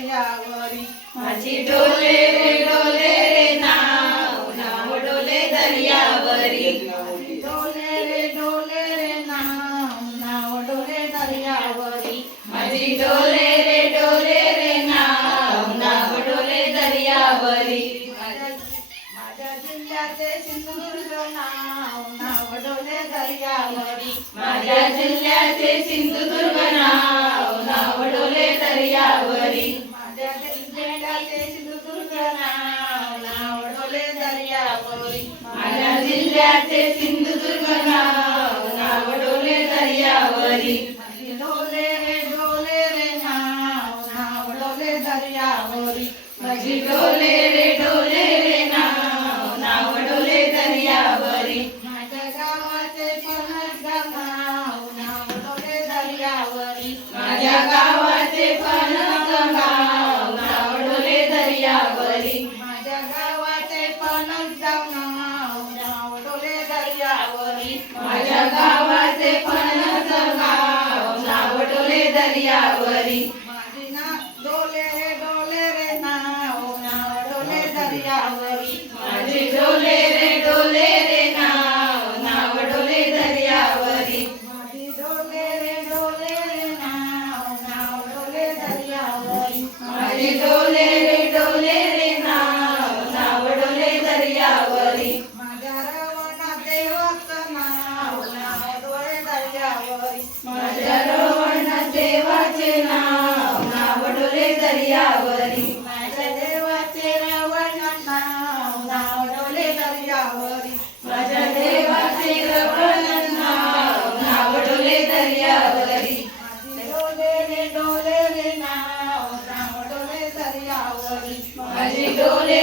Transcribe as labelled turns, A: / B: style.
A: दर्यावरी
B: माझी डोले डोले रे नाव नाव डोले दर्यावरी.
A: डोले रे डोले रे नाव नाव डोले दर्यावरी.
B: माझी डोले रे डोले रे नाव नाव डोले दर्यावरी.
A: माझ्या जिल्ह्याचे सिंधुदुर्ग नाव नाव डोले दर्यावरी.
B: माझ्या जिल्ह्याचे सिंधुदुर्ग नाव नाव डोले दर्यावरी.
A: जिल्ह्याचे सिंधुदुर्ग नाव नाव डोले दर्यावरी
B: माझ्या जिल्ह्याचे सिंधुदुर्ग नाव नाव डोले दर्यावरी.
A: डोले रे डोले रे नाव नाव डोले दर्यावरी.
B: माझी डोले रे डोले रे नाव नाव डोले दर्यावरी.
A: माझ्या गावाचे पणसगाव नाव नाव डोले दर्यावरी.
B: माझ्या गावाचे
A: माझ्या गावाचे
B: पणस गाव नाव डोले दर्यावरी.
A: माझी ना डोले रे डोले रे नाव नाव डोले. दर्यावरी.
B: माझे डोले रे डोले रे नाव नाव डोले दर्यावरी.
A: माझी डोले रे डोले रे नाव नाव डोले दर्यावरी.
B: माझे डोले रे माझ्या रवण देवाचे नाव नाव डोले दर्यावरी
A: माझ्या देवाचे रवण नाव नाव डोले दर्यावरी
B: माझ्या देवाचे रवण नाव नाव डोले दर्यावरी.
A: माझी डोले रे डोले रे नाव नाव डोले दर्यावरी
B: माझे डोले